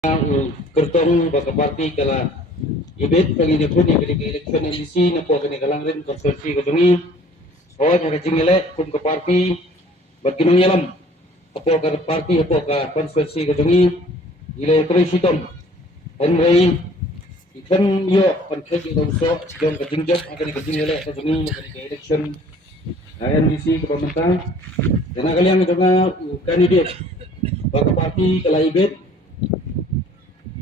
kertong baka parti kala ibet pagi pun yang kali election NDC na po kani kalang rin konsorsi ko tungi o nya jingele kum ke parti bat ginung yalam apo ka parti apo ka konsorsi ko tungi ile tresitom onrei ikan yo kon kegi do so jom ka jingjok akan ka jingele ko tungi kani election NDC ke pemerintah dan kalian itu kandidat baka parti kala ibet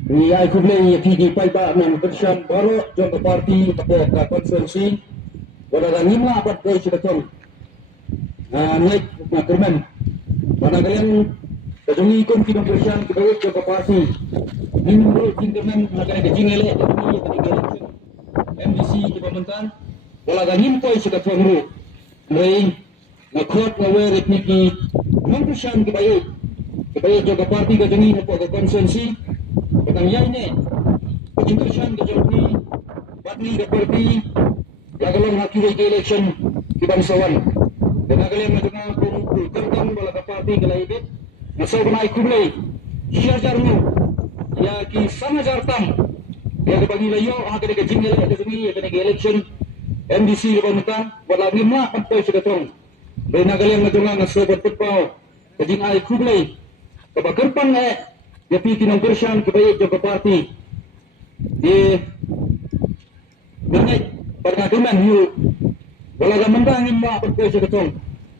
Ia ikut ni tigi paiba nan persian baru jom parti atau ke konferensi wala dah lima abad kau sudah tahu naik kerman mana kalian kejungi ikut kita persian kita jom parti ini menurut tingkatnya akan kejing elek ini election MDC di pemerintahan wala dah lima kau sudah tahu mulai nakot ngawe repniki non persian kebaik jom parti kejungi atau ke konferensi Petang yang ini, kecintusan kejauhi, batni keperti, lagalong hakiri ke election di bangsawan. Dan kalian mendengar pun kertang bala parti kelaibet, nasau benai kublai, syajarmu, ya ki sama jartam, ya kebagi layo, akan ke jingle ke sini, akan ke election, MDC di pemerintah, wala lima sampai seketong. Dan kalian mendengar nasau bertepau, kejingai kublai, kebakerpan dia pergi nang Persian kebaik jangka parti dia naik pada keman yu wala gamandang imma pagkay sa katong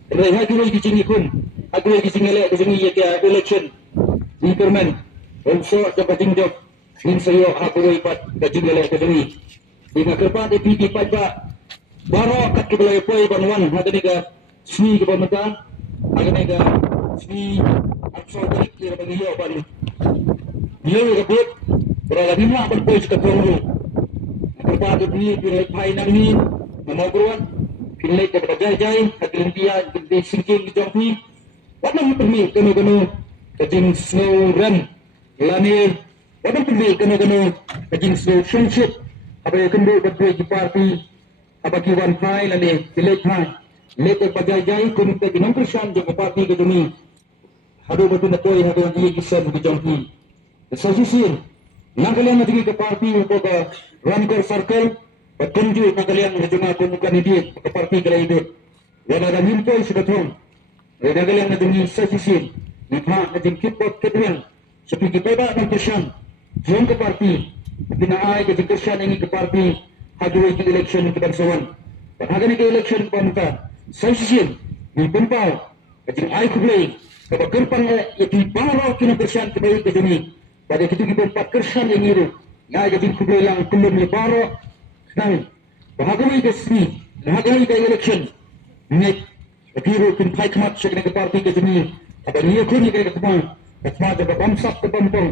ray hagulay kicing ikun hagulay kicing elek kicing iya election di kerman also jangka tingjok din sayo hagulay pat kicing elek kicing di nakerpa dia pergi pagka baro kat kebalay poy banwan haganiga sni ke pemerintah haganiga sni absor balik kira bangiyo ban dia rebut berada lima berpois ke tunggu berpadu ni pilih mainan ni mau beruat pilih ke berjaya hadirin dia di singking di jompi wadam permi kenu kejing snow run lanir wadam permi kenu kejing snow sunship apa yang kendu berdua di parti apa kiwan hai lanir pilih hai lekor berjaya kenu kejing persian jompa parti kejungi hadu betul nakoi hadu dia kisah di jompi Sosisin, nang kalian nanti ke parti untuk ke Rancor Circle, petunjuk nang kalian menjunga pemuka ini ke parti kalian itu. Dan ada himpoi sudah turun. Dan kalian nanti sosisin, nipah nanti kipot kedua, seperti kita nang persian, jom ke parti, pinaai ke persian ini ke parti, hadu ke election ke bangsawan. Dan hari ke election pemerintah, sosisin, nipumpau, kecil ai kublai, kebakerpan itu baru kena persian kebaik ke sini. Pada kita empat kersan yang itu, ya jadi kubur yang belum lebaran, nang bahagian ke sini, bahagian ke election, net, biru pun baik mat sekitar ke parti ke sini, apa dia pun ke tempat, jaga bangsa ke bantong,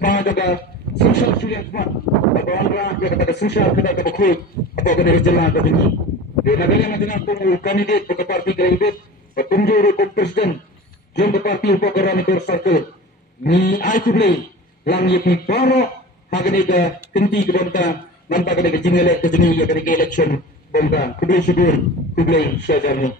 jaga sosial sulian tempat, apa orang jaga sosial kita ke buku, apa kena jalan ke sini. Dia nak yang dengan kandidat ke parti ke ibet, petunjuk ke presiden, jom ke parti untuk Rancor Circle, ni aku boleh. Lang yaki baro haganiga kenti ke bonta nampak kena ke jingele ke sini ya kena ke election bonta kublai syukur kublai syajarni